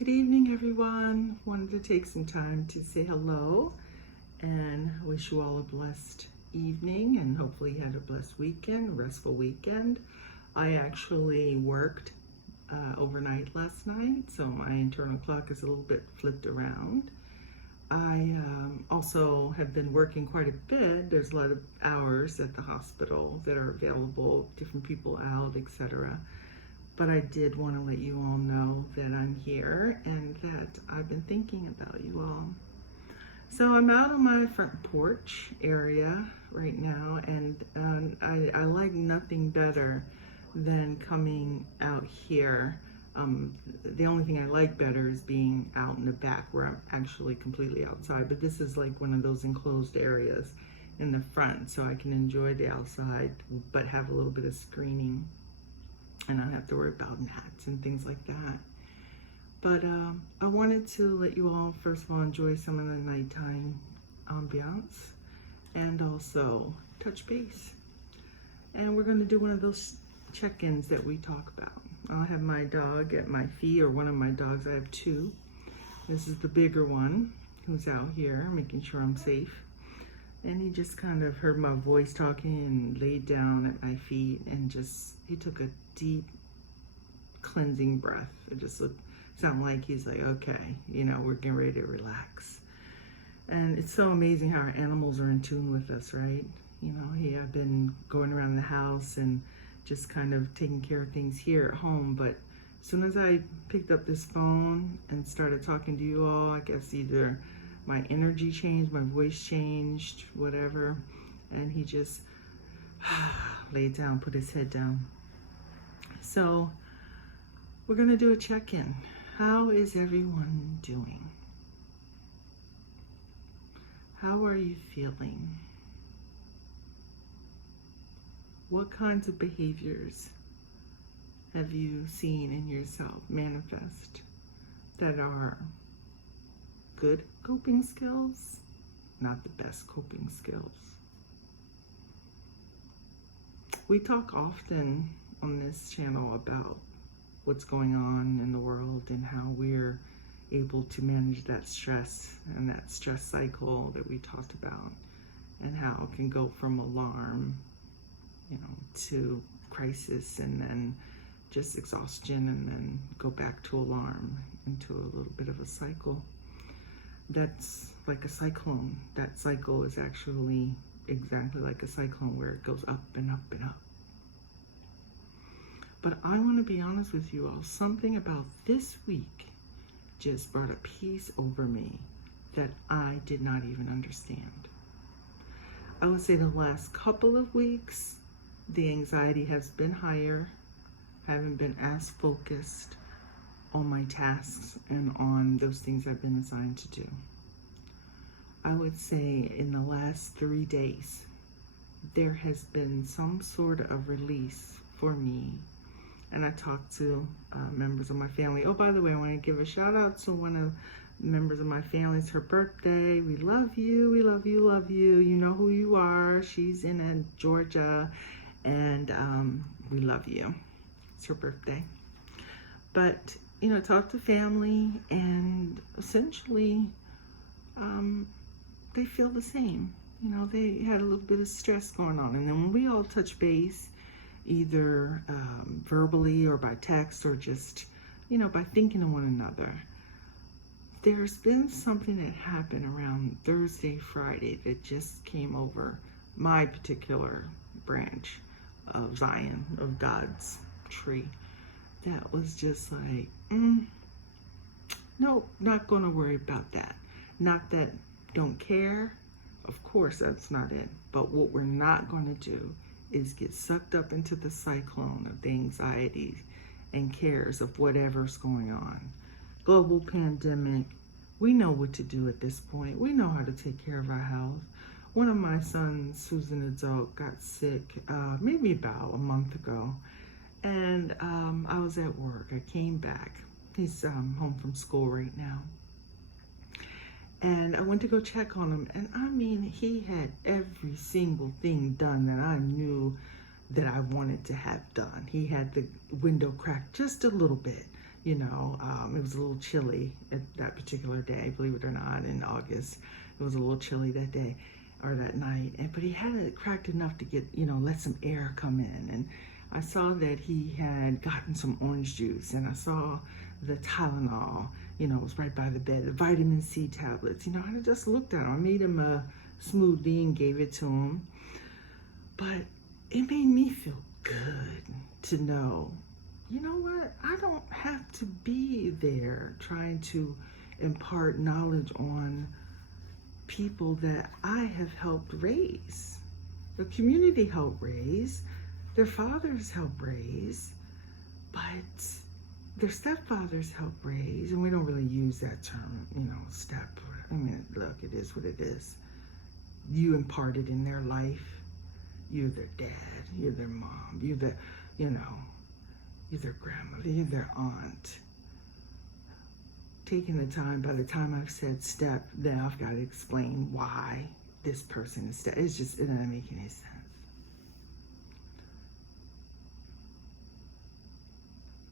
Good evening, everyone. Wanted to take some time to say hello and wish you all a blessed evening, and hopefully you had a blessed weekend, restful weekend. I actually worked overnight last night, so my internal clock is a little bit flipped around. I also have been working quite a bit. There's a lot of hours at the hospital that are available, different people out, etc. But I did want to let you all know that I'm here and that I've been thinking about you all. So I'm out on my front porch area right now, and I like nothing better than coming out here. The only thing I like better is being out in the back where I'm actually completely outside, but this is like one of those enclosed areas in the front, so I can enjoy the outside but have a little bit of screening and not have to worry about gnats and things like that. But I wanted to let you all, first of all, enjoy some of the nighttime ambiance and also touch base. And we're going to do one of those check-ins that we talk about. I'll have my dog at my feet, or one of my dogs. I have two. This is the bigger one who's out here making sure I'm safe. And he just kind of heard my voice talking and laid down at my feet and he took a deep cleansing breath. It just sounded like he's like, okay, we're getting ready to relax. And it's so amazing how our animals are in tune with us, right? I've been going around the house and just kind of taking care of things here at home, but as soon as I picked up this phone and started talking to you all, I guess either my energy changed, my voice changed, whatever, and he just laid down, put his head down. So we're gonna do a check-in. How is everyone doing? How are you feeling? What kinds of behaviors have you seen in yourself manifest that are good coping skills, not the best coping skills? We talk often on this channel about what's going on in the world and how we're able to manage that stress and that stress cycle that we talked about, and how it can go from alarm, to crisis, and then just exhaustion, and then go back to alarm into a little bit of a cycle. That's like a cyclone. That cycle is actually exactly like a cyclone, where it goes up and up and up. But I want to be honest with you all, something about this week just brought a peace over me that I did not even understand. I would say the last couple of weeks, the anxiety has been higher. I haven't been as focused on my tasks and on those things I've been assigned to do. I would say in the last 3 days, there has been some sort of release for me. And I talked to members of my family. Oh, by the way, I want to give a shout out to one of the members of my family. It's her birthday. We love you. We love you. Love you. You know who you are. She's in Georgia, and we love you. It's her birthday. But talk to family, and essentially, they feel the same. They had a little bit of stress going on, and then when we all touch base, either verbally or by text, or just, by thinking of one another, there's been something that happened around Thursday, Friday that just came over my particular branch of Zion, of God's tree, that was just like, no, not going to worry about that. Not that don't care. Of course, that's not it. But what we're not going to do is get sucked up into the cyclone of the anxiety and cares of whatever's going on. Global pandemic, we know what to do at this point. We know how to take care of our health. One of my sons, who's an adult, got sick maybe about a month ago. And I was at work. I came back. He's home from school right now. And I went to go check on him. And I mean, he had every single thing done that I knew that I wanted to have done. He had the window cracked just a little bit. It was a little chilly at that particular day, believe it or not, in August. It was a little chilly that day or that night. But he had it cracked enough to get, let some air come in. And I saw that he had gotten some orange juice, and I saw the Tylenol, was right by the bed, the vitamin C tablets. I just looked at him. I made him a smoothie and gave it to him. But it made me feel good to know, you know what? I don't have to be there trying to impart knowledge on people that I have helped raise, the community helped raise, their fathers helped raise, but their stepfathers helped raise, and we don't really use that term, step. I mean, look, it is what it is. You imparted in their life. You're their dad, you're their mom, you're their grandmother, you're their aunt. Taking the time, by the time I've said step, then I've got to explain why this person is step. It doesn't make any sense.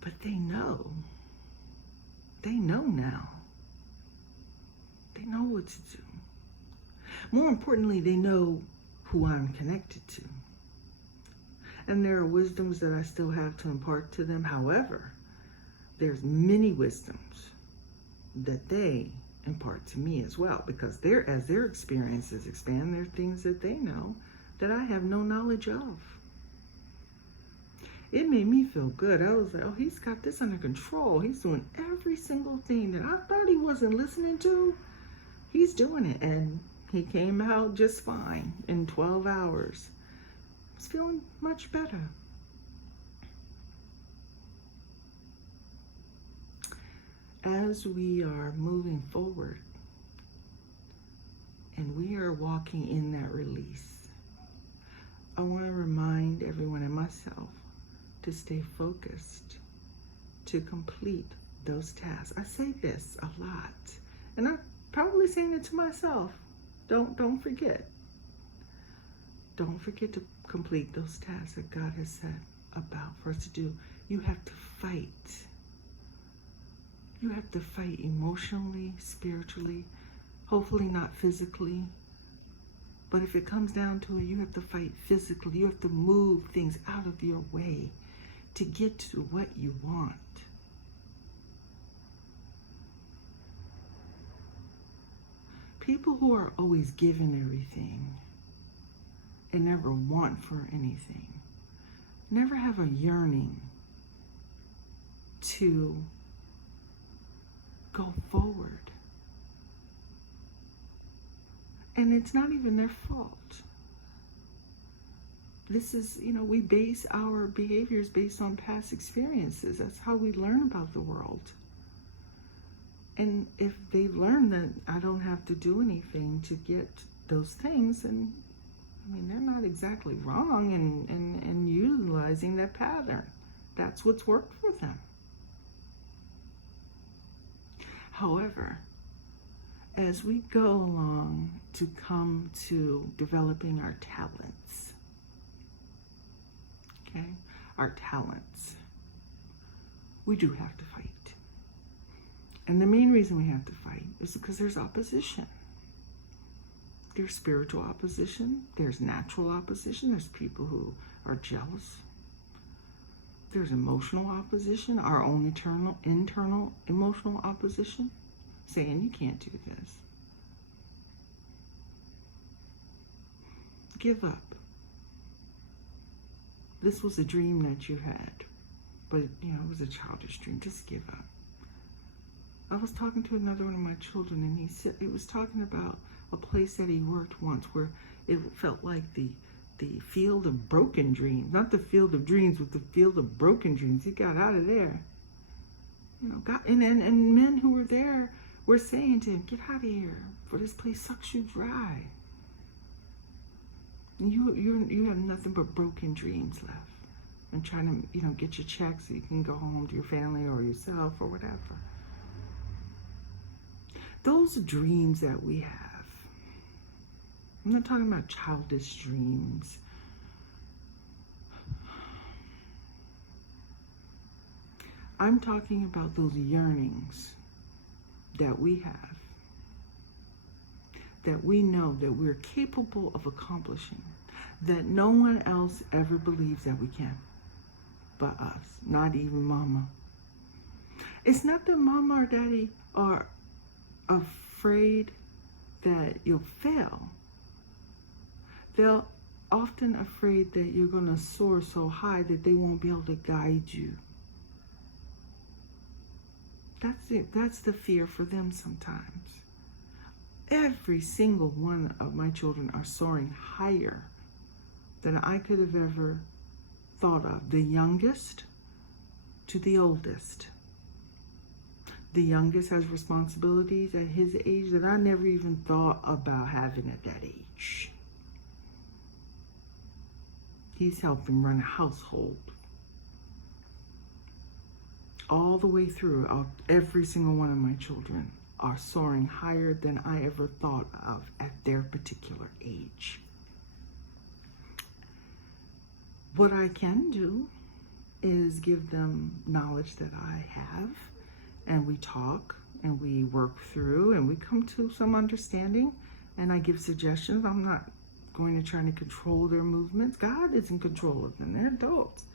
But they know. They know now. They know what to do. More importantly, they know who I'm connected to. And there are wisdoms that I still have to impart to them. However, there's many wisdoms that they impart to me as well, because as their experiences expand, there are things that they know that I have no knowledge of. It made me feel good. I was like, oh, he's got this under control. He's doing every single thing that I thought he wasn't listening to. He's doing it. And he came out just fine in 12 hours. I was feeling much better. As we are moving forward and we are walking in that release, I want to remind everyone and myself to stay focused, to complete those tasks. I say this a lot, and I'm probably saying it to myself. Don't forget. Don't forget to complete those tasks that God has set about for us to do. You have to fight. You have to fight emotionally, spiritually, hopefully not physically. But if it comes down to it, you have to fight physically. You have to move things out of your way to get to what you want. People who are always given everything and never want for anything, never have a yearning to go forward. And it's not even their fault. This is, we base our behaviors based on past experiences. That's how we learn about the world. And if they've learned that I don't have to do anything to get those things, then, they're not exactly wrong in utilizing that pattern. That's what's worked for them. However, as we go along to come to developing our talents, our talents, we do have to fight. And the main reason we have to fight is because there's opposition. There's spiritual opposition, there's natural opposition, there's people who are jealous. There's emotional opposition, our own internal emotional opposition, saying you can't do this. Give up. This was a dream that you had, but it was a childish dream. Just give up. I was talking to another one of my children, and he was talking about a place that he worked once where it felt like the field of broken dreams, not the field of dreams, but the field of broken dreams. He got out of there. And men who were there were saying to him, get out of here, for this place sucks you dry. You have nothing but broken dreams left, and trying to get your check so you can go home to your family or yourself or whatever. Those dreams that we have, I'm not talking about childish dreams. I'm talking about those yearnings that we have, that we know that we're capable of accomplishing, that no one else ever believes that we can but us, not even mama. It's not that mama or daddy are afraid that you'll fail. They're often afraid that you're going to soar so high that they won't be able to guide you. That's it. That's the fear for them sometimes. Every single one of my children are soaring higher than I could have ever thought of. The youngest to the oldest. The youngest has responsibilities at his age that I never even thought about having at that age. He's helping run a household. All the way through, every single one of my children are soaring higher than I ever thought of at their particular age. What I can do is give them knowledge that I have, and we talk and we work through and we come to some understanding, and I give suggestions. I'm not going to try to control their movements. God is in control of them. They're adults.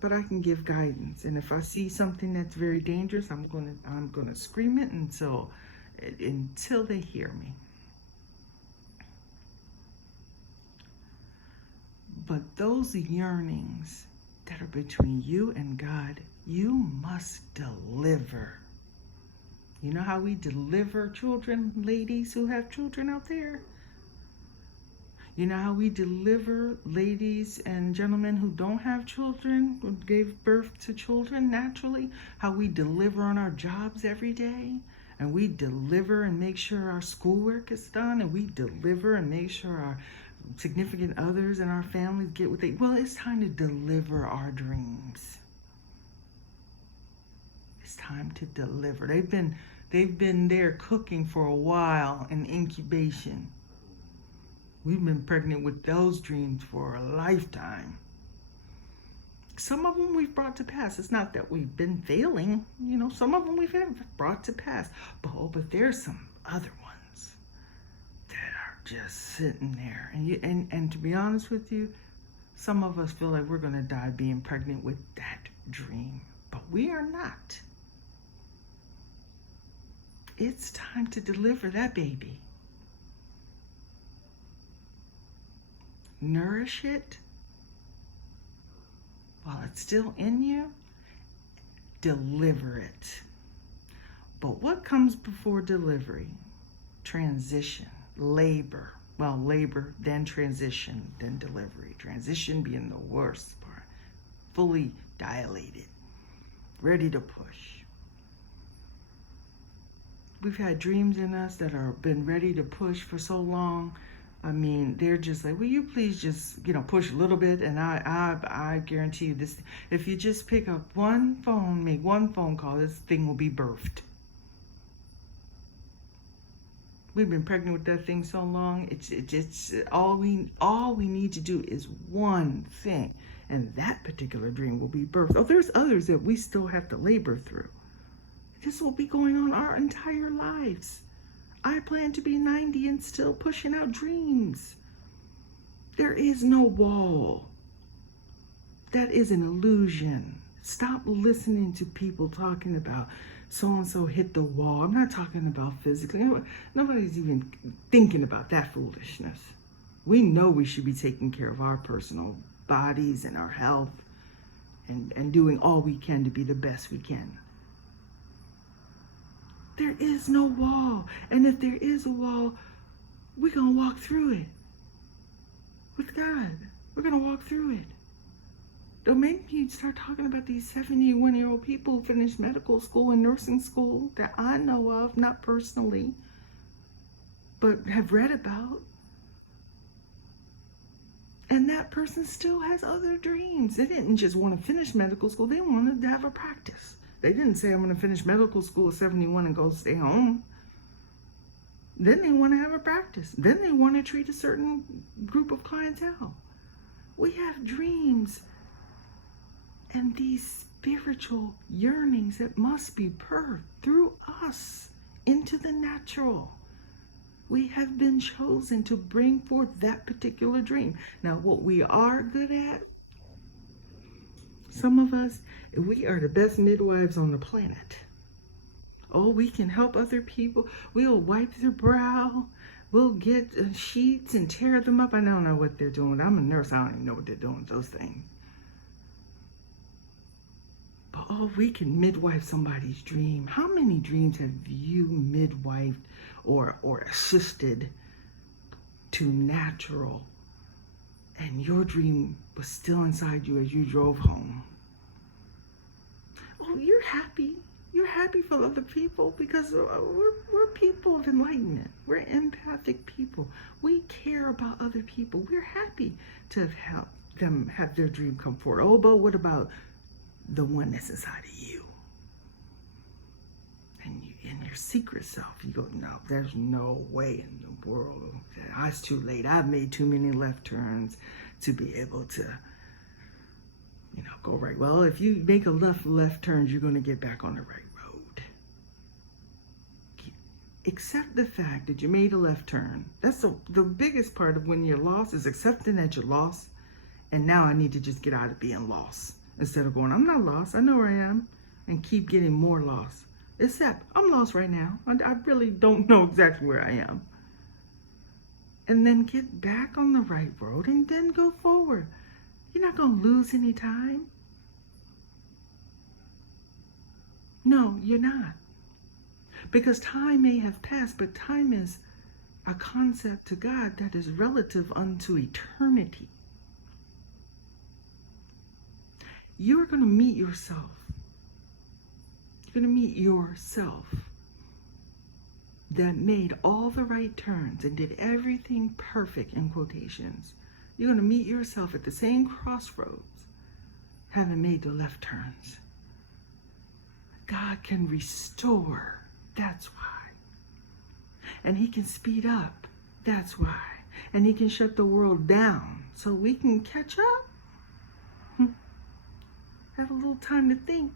But I can give guidance, and if I see something that's very dangerous, I'm gonna scream it until they hear me. But those yearnings that are between you and God, you must deliver. You know how we deliver children, ladies who have children out there? You know how we deliver ladies and gentlemen who don't have children, who gave birth to children naturally? How we deliver on our jobs every day? And we deliver and make sure our schoolwork is done, and we deliver and make sure our significant others and our families get what they... Well, it's time to deliver our dreams. It's time to deliver. They've been there cooking for a while in incubation. We've been pregnant with those dreams for a lifetime. Some of them we've brought to pass. It's not that we've been failing. You know, some of them we've brought to pass. But there's some other ones that are just sitting there. And to be honest with you, some of us feel like we're going to die being pregnant with that dream. But we are not. It's time to deliver that baby. Nourish it while it's still in you. Deliver it. But what comes before delivery? Transition, labor. Well, labor, then transition, then delivery. Transition being the worst part. Fully dilated, ready to push. We've had dreams in us that are been ready to push for so long. I mean, they're just like, will you please just, push a little bit? And I guarantee you this, if you just pick up one phone, make one phone call, this thing will be birthed. We've been pregnant with that thing so long. It's all we need to do is one thing. And that particular dream will be birthed. Oh, there's others that we still have to labor through. This will be going on our entire lives. I plan to be 90 and still pushing out dreams. There is no wall. That is an illusion. Stop listening to people talking about so-and-so hit the wall. I'm not talking about physically. Nobody's even thinking about that foolishness. We know we should be taking care of our personal bodies and our health and doing all we can to be the best we can. There is no wall. And if there is a wall, we're going to walk through it. With God. We're going to walk through it. Don't make me start talking about these 71-year-old people who finished medical school and nursing school that I know of, not personally, but have read about. And that person still has other dreams. They didn't just want to finish medical school. They wanted to have a practice. They didn't say, I'm going to finish medical school at 71 and go stay home. Then they want to have a practice. Then they want to treat a certain group of clientele. We have dreams. And these spiritual yearnings that must be birthed through us into the natural. We have been chosen to bring forth that particular dream. Now, what we are good at, some of us, we are the best midwives on the planet. Oh, we can help other people. We'll wipe their brow. We'll get sheets and tear them up. I don't know what they're doing. I'm a nurse. I don't even know what they're doing with those things. But oh, we can midwife somebody's dream. How many dreams have you midwifed or assisted to natural, and your dream was still inside you as you drove home? Oh, you're happy. You're happy for other people because we're people of enlightenment. We're empathic people. We care about other people. We're happy to have helped them have their dream come forward. Oh, but what about the one that's inside of you? And you, in your secret self, you go, no, there's no way in the world. It's too late. I've made too many left turns to be able to, go right. Well, if you make a left turns, you're going to get back on the right road. Accept the fact that you made a left turn. That's the biggest part of when you're lost, is accepting that you're lost. And now I need to just get out of being lost. Instead of going, I'm not lost, I know where I am, and keep getting more lost. Except, I'm lost right now. I really don't know exactly where I am. And then get back on the right road and then go forward. You're not going to lose any time. No, you're not. Because time may have passed, but time is a concept to God that is relative unto eternity. You're going to meet yourself. You're going to meet yourself that made all the right turns and did everything perfect, in quotations. You're going to meet yourself at the same crossroads, having made the left turns. God can restore. That's why. And he can speed up. That's why. And he can shut the world down so we can catch up. Have a little time to think.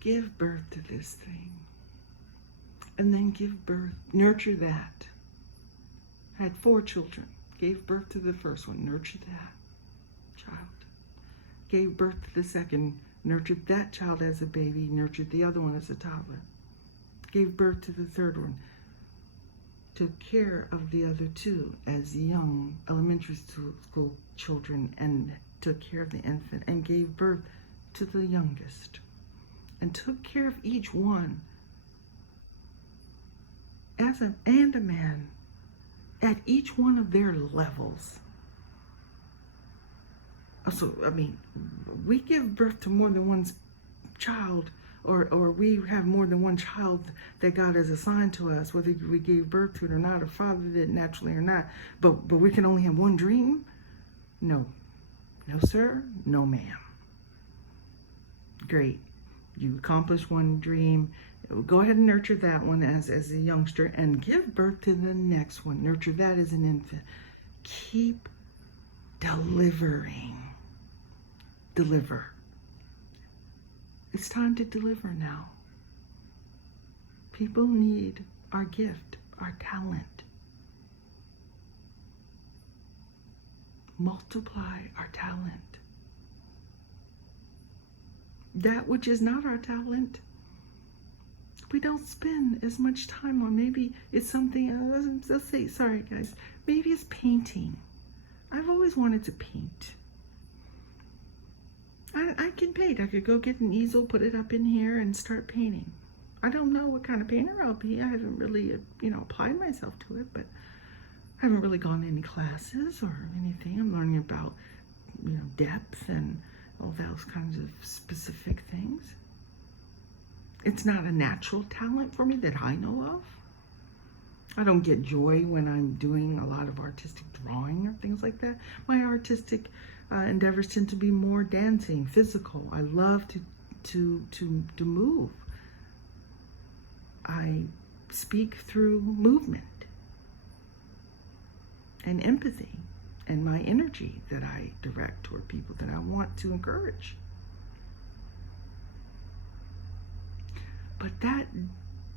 Give birth to this thing. And then give birth, nurture that. Had 4 children. Gave birth to the first one, nurtured that child. Gave birth to the second, nurtured that child as a baby, nurtured the other one as a toddler. Gave birth to the third one, took care of the other 2 as young elementary school children, and took care of the infant, and gave birth to the youngest, and took care of each one as a man at each one of their levels. So, we give birth to more than one child, or we have more than one child that God has assigned to us, whether we gave birth to it or not, or father did it naturally or not. But we can only have one dream? No. No, sir. No, ma'am. Great. You accomplished one dream. Go ahead and nurture that one as a youngster and give birth to the next one. Nurture that as an infant. Keep delivering. Deliver. It's time to deliver now. People need our gift, our talent. Multiply our talent. That which is not our talent, we don't spend as much time on. Maybe it's something, let's say, sorry guys, maybe it's painting. I've always wanted to paint. I can paint. I could go get an easel, put it up in here, and start painting. I don't know what kind of painter I'll be. I haven't really, applied myself to it, but I haven't really gone to any classes or anything. I'm learning about, depth and all those kinds of specific things. It's not a natural talent for me that I know of. I don't get joy when I'm doing a lot of artistic drawing or things like that. My artistic endeavors tend to be more dancing, physical. I love to move. I speak through movement and empathy and my energy that I direct toward people that I want to encourage. But that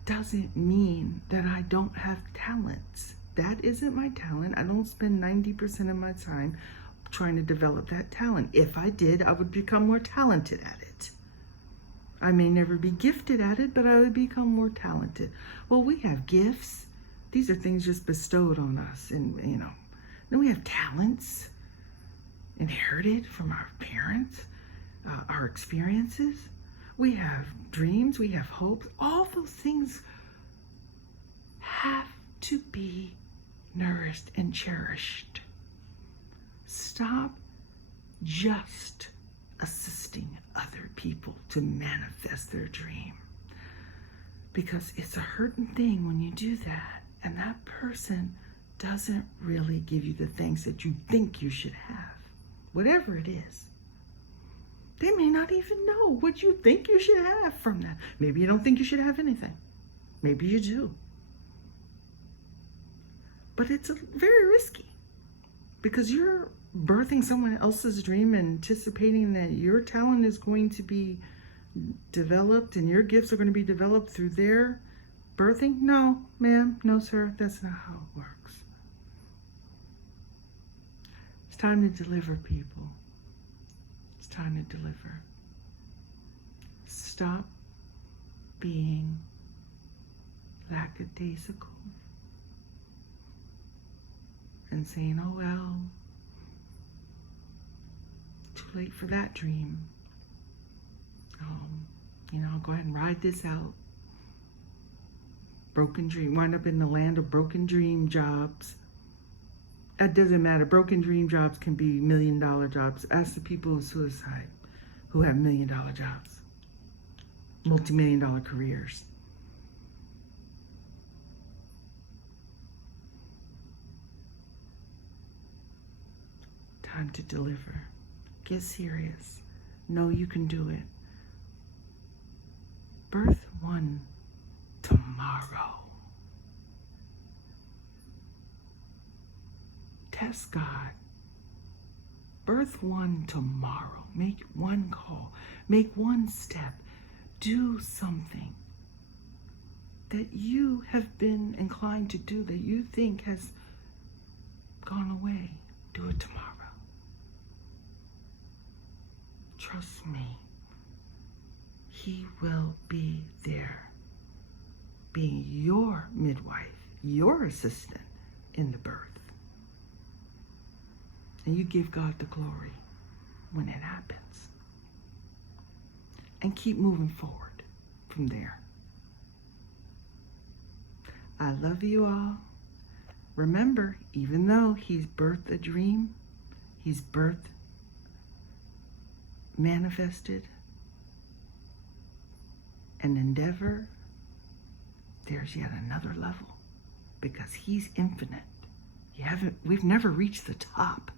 doesn't mean that I don't have talents. That isn't my talent. I don't spend 90% of my time trying to develop that talent. If I did, I would become more talented at it. I may never be gifted at it, but I would become more talented. Well, we have gifts. These are things just bestowed on us. And, then we have talents inherited from our parents, our experiences. We have dreams, we have hopes. All those things have to be nourished and cherished. Stop just assisting other people to manifest their dream. Because it's a hurting thing when you do that, and that person doesn't really give you the things that you think you should have, whatever it is. They may not even know what you think you should have from that. Maybe you don't think you should have anything. Maybe you do. But it's very risky because you're birthing someone else's dream and anticipating that your talent is going to be developed and your gifts are going to be developed through their birthing. No, ma'am, no, sir, that's not how it works. It's time to deliver, people. It's time to deliver. Stop being lackadaisical and saying, oh, well, too late for that dream. I'll go ahead and ride this out. Broken dream, wind up in the land of broken dream jobs. It doesn't matter. Broken dream jobs can be $1 million jobs. Ask the people of suicide who have $1 million jobs, multi-million-dollar careers. Time to deliver. Get serious. Know you can do it. Birth one tomorrow. Test God. Birth one tomorrow. Make one call. Make one step. Do something that you have been inclined to do that you think has gone away. Do it tomorrow. Trust me. He will be there, being your midwife, your assistant in the birth. And you give God the glory when it happens. And keep moving forward from there. I love you all. Remember, even though he's birthed a dream, he's birthed, manifested an endeavor, there's yet another level because he's infinite. We've never reached the top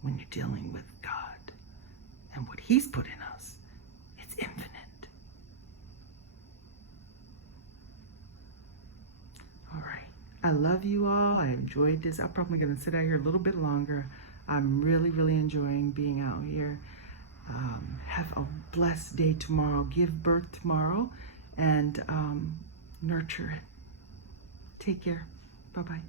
when you're dealing with God and what he's put in us. It's infinite. All right. I love you all. I enjoyed this. I'm probably going to sit out here a little bit longer. I'm really, really enjoying being out here. Have a blessed day tomorrow. Give birth tomorrow and nurture it. Take care. Bye-bye.